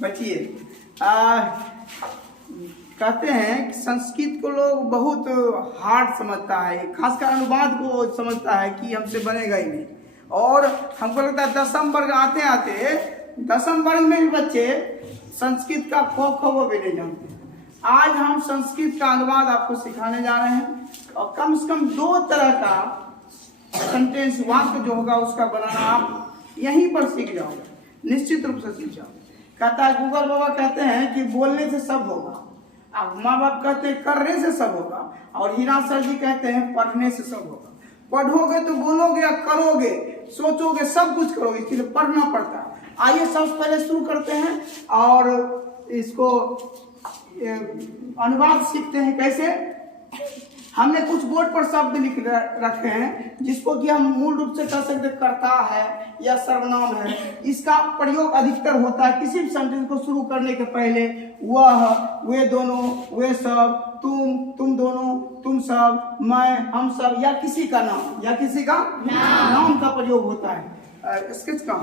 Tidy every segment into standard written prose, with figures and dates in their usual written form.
बचिए। कहते हैं कि संस्कृत को लोग बहुत हार्ड समझता है, खासकर अनुवाद को समझता है कि हमसे बनेगा ही नहीं। और हमको लगता है 10वीं वर्ग आते आते 10वीं वर्ग में भी बच्चे संस्कृत का ख भी नहीं जानते। आज हम संस्कृत का अनुवाद आपको सिखाने जा रहे हैं और कम से कम 2 तरह का सेंटेंस वाक्य जो होगा उसका बनाना आप यहीं पर सीख जाओगे, निश्चित रूप से सीख जाओगे। कहता है गूगल बाबा कहते हैं कि बोलने से सब होगा, अब माँ बाप कहते हैं करने से सब होगा, और हीरा सर जी कहते हैं पढ़ने से सब होगा। पढ़ोगे तो बोलोगे या करोगे, सोचोगे, सब कुछ करोगे, इसलिए पढ़ना पड़ता है। आइए सबसे पहले शुरू करते हैं और इसको अनुवाद सीखते हैं। कैसे? हमने कुछ बोर्ड पर शब्द लिख रखे हैं जिसको कि हम मूल रूप से कह सकते कर्ता है या सर्वनाम है। इसका प्रयोग अधिकतर होता है किसी भी सेंटेंस को शुरू करने के पहले वह, वे दोनों, वे सब, तुम दोनों, तुम सब, मैं, हम सब, या किसी का नाम, या किसी का नाम का प्रयोग होता है। स्केच का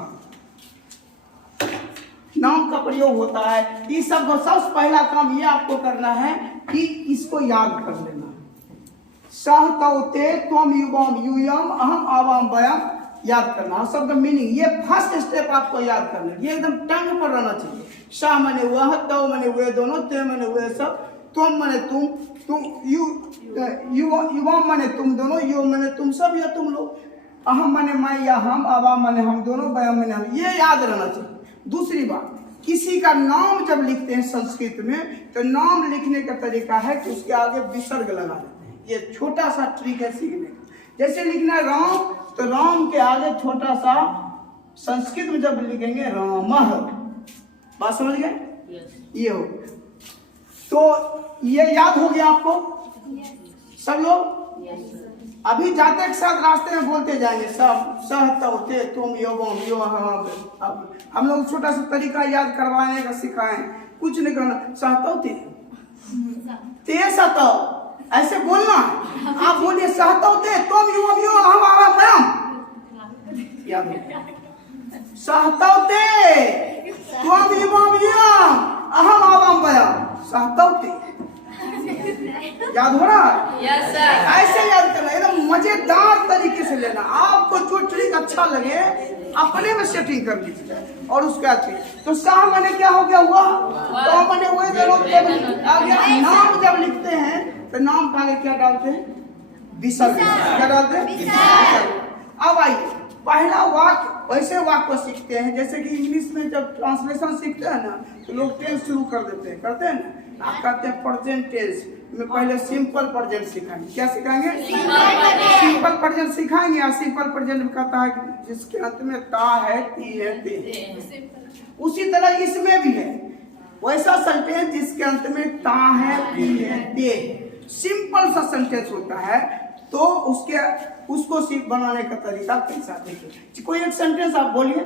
नाम का प्रयोग होता है। इस सब को सबसे पहला काम ये आपको करना है कि इसको याद कर लेना। सह तौते त्वम युवाम यूयम अहम आवाम वयम, याद करना शब्द मीनिंग। ये फर्स्ट स्टेप आपको याद करना, ये एकदम टंग पर रहना चाहिए। शाह मने वह, तव मने वे दोनों, ते मने वे सब, तुम मने तुम युवाम मने तुम दोनों, यो मने तुम सब या तुम लोग, अहम मने मैं या हम, आवाम मने हम दोनों, वयम मने हम, ये याद रहना चाहिए। दूसरी बात, किसी का नाम जब लिखते हैं संस्कृत में तो नाम लिखने का तरीका है कि उसके आगे विसर्ग लगा देते हैं। ये छोटा सा ट्रिक है सीखने का। जैसे लिखना है राम, तो राम के आगे छोटा सा संस्कृत में जब लिखेंगे रामः, बात समझ गए? ये हो, तो ये याद हो गया आपको सब लोग? अभी जाते के साथ रास्ते में बोलते जाएंगे सब, सह तौते तुम योवम यो हम। अब हम लोग छोटा सा तरीका याद करवाने का सिखाएं, कुछ नहीं करना। सहतौते ते सतौ, ऐसे बोलना। आप बोलिए सहतौते तुम युवम यो हम आवाम वयम, याद सहतौते तुम युवम यो अहम आवाम वयम, सहतौते। याद हो रहा है? Yes sir. ऐसे याद करना, एकदम मजेदार तरीके से लेना। आपको जो ट्रिक अच्छा लगे अपने में सेटिंग कर लीजिए और उसके बाद तो शाह मैंने क्या हो गया हुआ, तो मैंने वही दोनों आ गया। नाम जब लिखते हैं तो नाम का आगे क्या डालते हैं? विसर्ग। क्या डालते हैं? अब आइए पहला वाक्य, वैसे वाक्य को सीखते हैं जैसे कि इंग्लिश में जब ट्रांसलेशन सीखते हैं ना तो लोग टेंस शुरू कर देते हैं, करते हैं ना। आप कहते हैं प्रेजेंट टेंस में पहले सिंपल प्रेजेंट सिखाएंगे। क्या सिखाएंगे? सिंपल प्रेजेंट सिखाएंगे। और सिंपल प्रेजेंट में कहता है कि जिसके अंत में ता है, ती है, ते। उसी तरह इसमें भी है वैसा सेंटेंस जिसके अंत में ता है, ती है, ते। सिंपल सा सेंटेंस होता है। तो उसको बनाने का तरीका कैसा देखिए। कोई एक सेंटेंस आप बोलिए,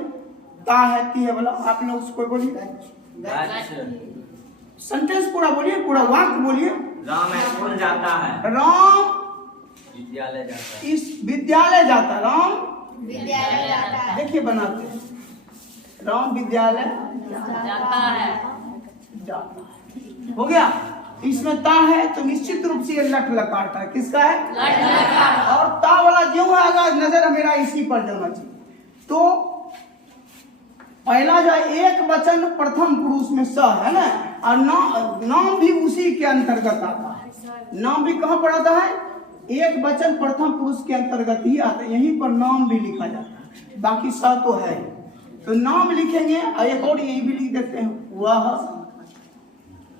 ता है, ती है, बोला आप लोग उसको बोलिए। सेंटेंस पूरा बोलिए, पूरा वाक्य बोलिए। राम स्कूल जाता है। राम विद्यालय जाता है। इस विद्यालय जाता है। राम विद्यालय जाता है। देखिए बनाते हैं, राम विद्यालय जाता है। जाता है। हो गया। इसमें ता है तो निश्चित रूप से ये लट लकार था। किसका है? लट लकार। और ता वाला जो आएगा नजर मेरा इसी पर जाना चाहिए। तो पहला जो एक वचन प्रथम पुरुष में स है ना, और नाम भी उसी के अंतर्गत आता है। नाम भी कहाँ पर आता है? एक वचन प्रथम पुरुष के अंतर्गत ही आता है। यहीं पर नाम भी लिखा जाता है, बाकी स तो है। तो नाम लिखेंगे और एक और यही भी लिख देते हैं, वह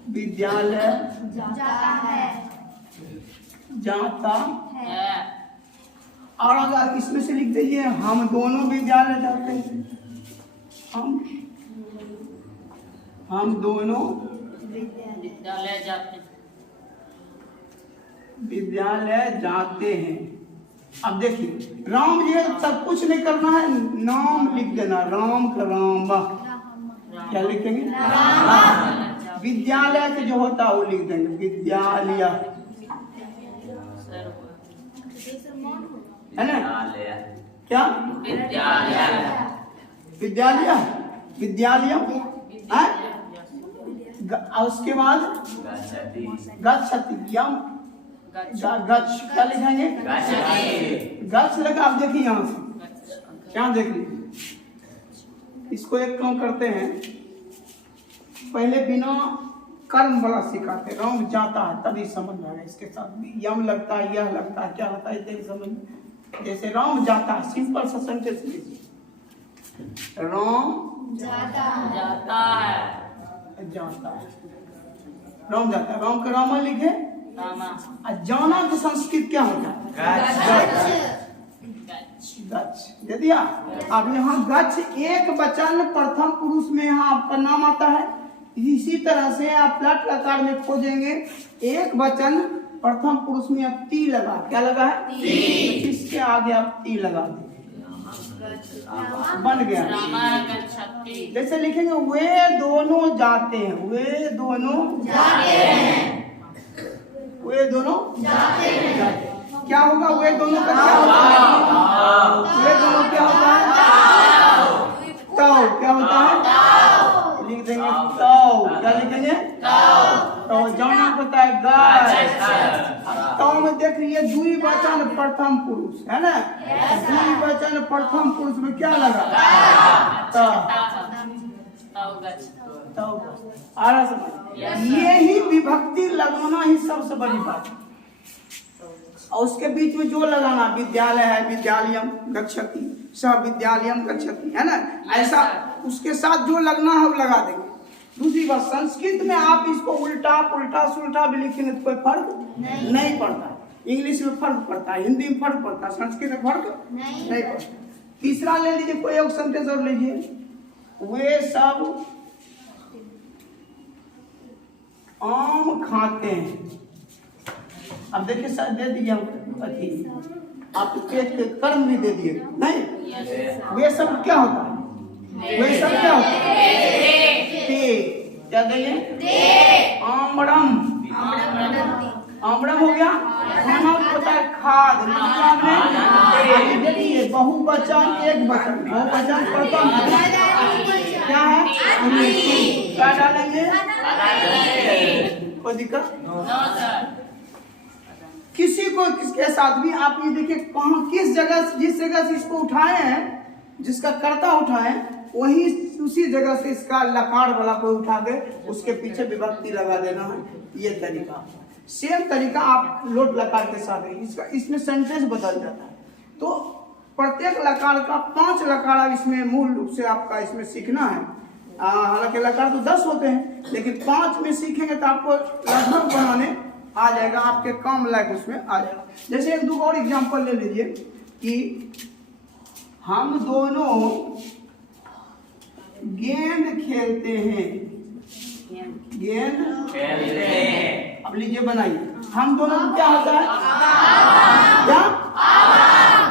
विद्यालय जाता है। जाता है। और अगर इसमें से लिख दीजिए हम दोनों विद्यालय जाते हैं। हम दोनों विद्यालय जाते हैं। विद्यालय जाते हैं। अब देखिए राम जी सब कुछ नहीं करना है, नाम लिख देना। राम का राम, क्या लिखेंगे? विद्यालय के जो होता है वो लिख देंगे विद्यालय, है ना? क्या विद्यालय। विद्यालय? विद्यालयम है। और उसके बाद गच्छति गच्छति यम गच्छ क्या लिखेंगे? गच्छ लगा। आप देखिए यहाँ से क्या देख लीजिए। इसको एक काम करते हैं, पहले बिना कर्म वाला सिखाते, राम जाता है तभी समझ में आएगा। इसके साथ भी यम लगता है, यह लगता है, क्या होता है तेरी समझ में। जैसे राम जाता है, सिंपल सा सेंटेंस लीजिए, राम जाता है जाता है, राम जाता है। राम का रामा लिखे। रामा और जाना तो संस्कृत क्या होता है? गच्छ दे दिया। अब यहाँ गच्छ एक वचन प्रथम पुरुष में यहाँ आपका नाम आता है। इसी तरह से आप प्लट लकार में खोजेंगे, एक वचन प्रथम पुरुष में आप ती लगा, क्या लगा है? ती। इसके आगे आप ती लगा देंगे, बन गया। रामा गच्छति। जैसे लिखेंगे वे दोनों जाते हैं, वे दोनों जाते हैं, वे दोनों जाते हैं। क्या होगा? वे दोनों का क्या होता है? वे दोनों क्या होता है? तो क्या होता है? लिख देंगे तो। क्या लिखेंगे? तो जाना पता है गाय। तो में देख रही है द्विवचन प्रथम पुरुष है ना। द्विवचन प्रथम पुरुष में क्या लगा? तो आरा समझ। ये ही विभक्ति लगाना ही सबसे बड़ी बात है। और उसके बीच में जो लगाना, विद्यालय है विद्यालयम गच्छति, सह विद्यालयम गच्छति, है ना। ऐसा उसके साथ जो लगना है वो लगा देंगे। दूसरी बात, संस्कृत में आप इसको उल्टा पुल्टा सुल्टा भी लिखेंगे तो कोई फर्क नहीं पड़ता। इंग्लिश में फर्क पड़ता है, हिंदी में फर्क पड़ता है, संस्कृत में फर्क नहीं पड़ता। तीसरा ले लीजिए, कोई एक सेंटेंस और लीजिए, वे सब आम खाते हैं। अब देखिए सर दे दिए आप के कर्म भी दे दिए नहीं। वे सब क्या होता है? वे सब क्या होता है? क्या देंगे? आमड़म। आमड़म हो गया। खाना होता है खाद। देखिए बहुवचन एक वचन, बहुवचन प्रथम क्या है? क्या डालेंगे? कोई दिक्कत? किसी को किसके साथ भी आप ये देखिए कहाँ किस जगह से, जिस जगह से इसको उठाए हैं, जिसका कर्ता उठाए वही उसी जगह से इसका लकार वाला कोई उठा के उसके पीछे विभक्ति लगा देना है। ये तरीका सेम तरीका आप लोट लकार के साथ है। इसका इसमें सेंटेंस बदल जाता है। तो प्रत्येक लकार का 5 लकार इसमें मूल रूप से आपका इसमें सीखना है। हालांकि लकार तो 10 होते हैं, लेकिन 5 में सीखेंगे तो आपको लगभग बनाने आ जाएगा, आपके काम लायक उसमें आ जाएगा। जैसे एक दो और एग्जांपल ले लीजिए कि हम दोनों गेंद खेलते हैं। गेंद खेलते हैं। अब लीजिए बनाइए, हम दोनों का क्या होता है? क्या?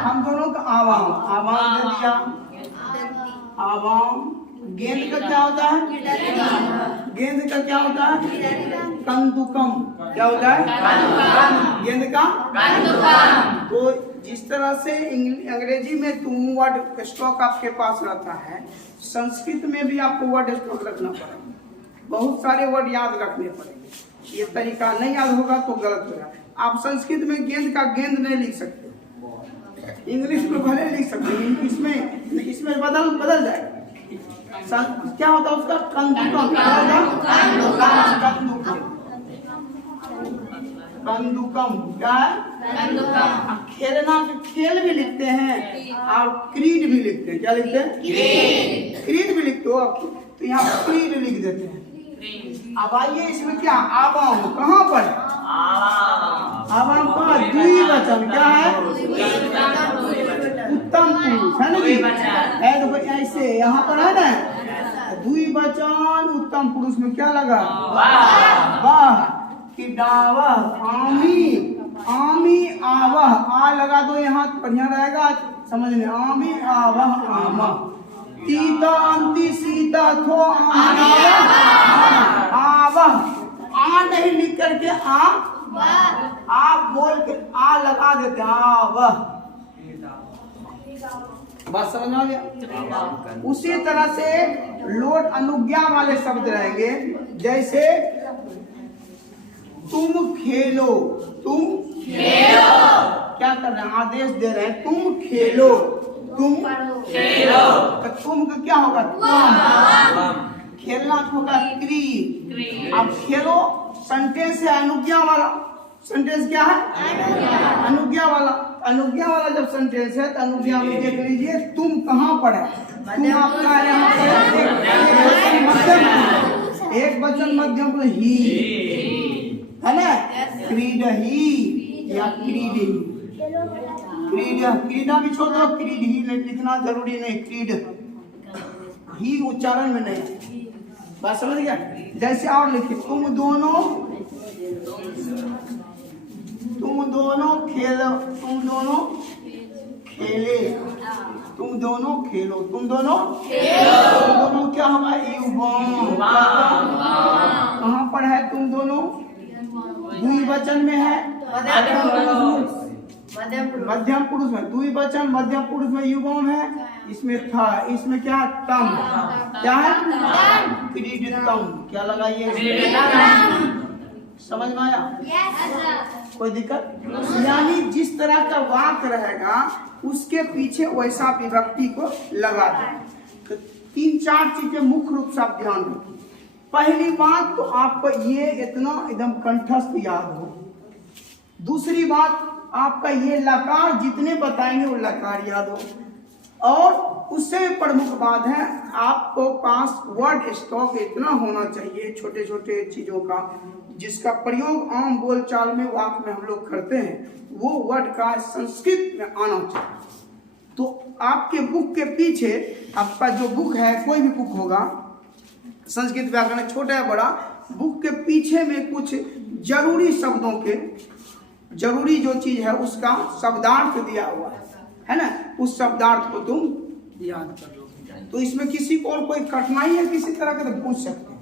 हम दोनों का आवाम। आवाम दे दिया। आवाम। गेंद का क्या होता है? गेंद का क्या होता है? कंदुकम। क्या होता है? गेंद का कंदुकम। तो जिस तरह से अंग्रेजी में तुम वर्ड स्टॉक आपके पास रहता है, संस्कृत में भी आपको वर्ड स्टॉक रखना पड़ेगा। बहुत सारे वर्ड याद रखने पड़ेंगे। ये तरीका नहीं याद होगा तो गलत होगा। आप संस्कृत में गेंद का गेंद नहीं लिख सकते, इंग्लिश में भले लिख सकते, इसमें बदल जाएगा। क्या होता है उसका? कंदुकम। कंदुकम क्या है? कंदुकम। खेलना के खेल भी लिखते हैं और क्रीड भी लिखते हैं। क्या लिखते हैं? क्रीड भी लिखते हो, तो यहाँ क्रीड लिख देते हैं। अब आइए इसमें क्या? आवाम कहाँ पर? आवाम का द्विवचन क्या है? उत्तम पुरुष है ना जी। ऐसे यहाँ पर है ना द्विवचन उत्तम पुरुष में क्या लगा? वाह कि डावह आमी। आमी आवह आ लगा दो यहाँ, बढ़िया रहेगा समझ में। आमी आवह आमा। तीता अंति सीता थो आवह। आ नहीं लिख करके आ बोल के आ लगा देते आवह। बात समझ में आ गया। उसी तरह से लोट अनुज्ञा वाले शब्द रहेंगे, जैसे तुम खेलो, तुम खेलो, क्या कर रहे हैं, आदेश दे रहे हैं, तुम खेलो, तुम खेलो, तो तुम का क्या होगा, तुम, खेलना होगा क्री। अब खेलो सेंटेंस है अनुज्ञा वाला, सेंटेंस क्या है, अनुज्ञा वाला। अनुज्ञा वाला जब सेंटेंस है तो अनुज्ञा में देख लीजिए तुम कहाँ पर है, तुम आपका यहाँ पर एक वचन मध्यम पर ही है ना, क्रीड ही या क्रीड ही, क्रीड क्रीडा भी छोड़ दो, क्रीड ही लिखना जरूरी नहीं, क्रीड ही उच्चारण में नहीं, बात समझ गया। जैसे और लिखिए, तुम दोनों खेलो, तुम दोनों खेले, तुम दोनों खेलो, तुम दोनों क्या होगा, कहाँ पर है, तुम दोनों द्विवचन में है, मध्यम पुरुष में, द्विवचन मध्यम पुरुष में युवम है, इसमें था, इसमें क्या तम, क्या है, क्रीडितम, क्या लगाइए, समझ में आया, कोई दिक्कत, यानी जिस तरह का वाक्य रहेगा उसके पीछे वैसा विभक्ति को लगा दो। तो 3-4 चीजें मुख्य रूप से आप ध्यान रखिए। पहली बात तो आपको ये इतना एकदम कंठस्थ याद हो, दूसरी बात आपका ये लकार जितने बताएंगे वो लकार याद हो, और उससे प्रमुख बात है आपको पास वर्ड स्टॉक इतना होना चाहिए छोटे छोटे चीजों का, जिसका प्रयोग आम बोलचाल में वाक्य में हम लोग करते हैं, वो वर्ड का संस्कृत में आना चाहिए। तो आपके बुक के पीछे, आपका जो बुक है, कोई भी बुक होगा संस्कृत व्याकरण छोटा या बड़ा, बुक के पीछे में कुछ जरूरी शब्दों के, जरूरी जो चीज है उसका शब्दार्थ दिया हुआ है ना, उस शब्दार्थ को तुम याद कर लो। तो इसमें किसी को और कोई कठिनाई है किसी तरह का तो पूछ सकते हैं,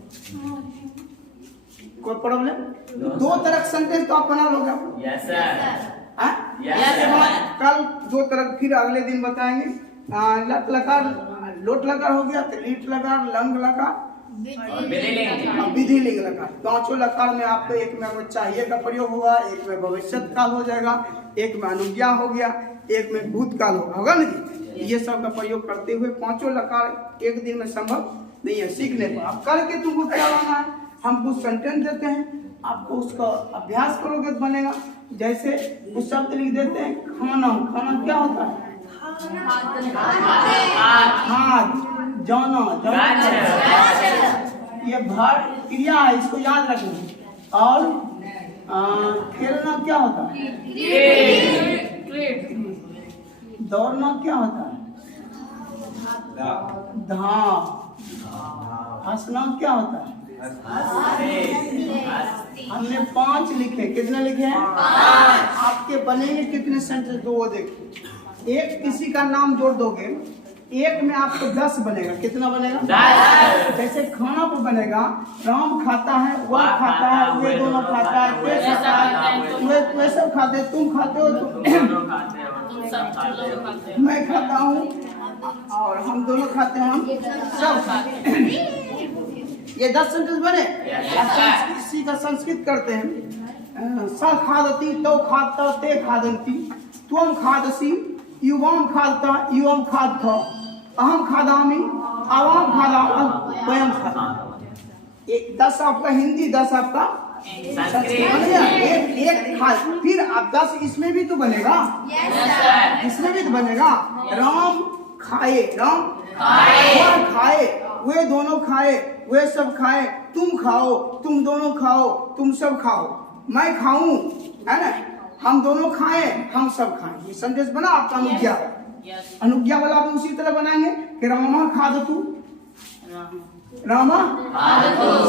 कोई प्रॉब्लम, 2 तरह सेंटेंस तो आप बना लोगे आप, यस सर, कल 2 तरह फिर अगले दिन बताएंगे। लट लकार, लोट लकार हो गया, तो लीट लकार, लंग लकार, विधि लिंग लकार, 5 लकार में आपको एक में चाहिए का प्रयोग हुआ, एक में भविष्यत काल हो जाएगा, एक में अनुज्ञा हो गया, एक में भूतकाल होगा ना जी। ये सब का प्रयोग करते हुए 5 लकार एक दिन में संभव नहीं है सीखने पर। आप करके तुमको क्या लाना है, हम कुछ सेंटेंस देते हैं, आपको उसका अभ्यास करोगे तो बनेगा। जैसे कुछ शब्द लिख देते हैं, खाना, खाना क्या होता है, हाथ, जाना, ये भार क्रिया है, इसको याद रखना। और खेलना क्या होता है, दौड़ना क्या होता है, धाम, हंसना क्या होता है, हमने 5 लिखे, कितने लिखे हैं, आपके बनेंगे कितने सेंटेंस, 2 देखिए। एक किसी का नाम जोड़ दोगे, एक में आपको 10 बनेगा, कितना बनेगा, 10। जैसे खाना पर बनेगा, राम खाता है, वह खाता है, वे दोनों खाता है, वे खाता है, वे सब खाते हैं, तुम खाते हो, मैं खाता हूँ, और हम दोनों खाते हैं, हम सब खाते हैं। ये 10 सेंटेंस बने। किसी का संस्कृत करते हैं, स खादती, तो खाता, ते खादंती, त्वम खादसी, युवाम खाता, युवम खादथ, अहम खादामी, आवाम खादा, वयम खाता। 10 आपका हिंदी, 10 आपका संस्कृत, एक खाद, फिर आप 10 इसमें भी तो बनेगा, इसमें भी तो बनेगा, राम खाए, राम खाए, खाए, वे दोनों खाए, वे सब खाए, तुम खाओ, तुम दोनों खाओ, तुम सब खाओ, मैं खाऊं, है ना, हम दोनों खाएं, हम सब खाएं। ये संदेश बना आपका अनुज्ञा। अनुज्ञा वाला भी उसी तरह बनाएंगे कि रामा खादतु, रामा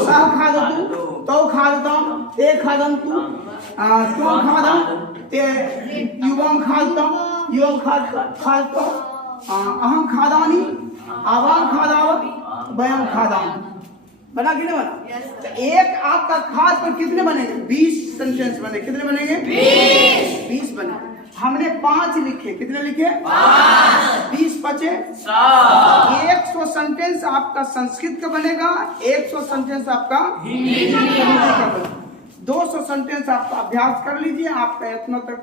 सह खादतु, तो खादतम, ते खादन्तु, त्वं खादम, ते युवम खादतम, युवम खादतो, अहम खादानी, आवाम खादाव, वयम खादाम। बना कि नहीं बना? तो एक आपका खाद पर कितने बनेंगे, 20 सेंटेंस बने, कितने बनेंगे, 20 बने। हमने 5 लिखे। कितने लिखे? 20 बचे 100 सेंटेंस आपका संस्कृत का बनेगा, 100 सेंटेंस आपका हिंदी का बनेगा। 200 सेंटेंस आपका अभ्यास कर लीजिए, आपका इतना तक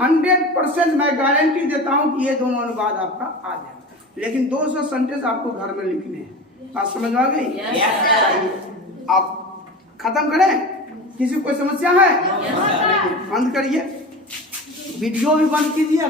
100% मैं गारंटी देता हूं कि ये दोनों अनुवाद आपका आ जाएगा। लेकिन 200 सेंटेंस आपको घर में लिखने हैं। बात समझ में आ गई? आप खत्म करें? किसी को कोई समस्या है? बंद करिए, वीडियो भी बंद कीजिए।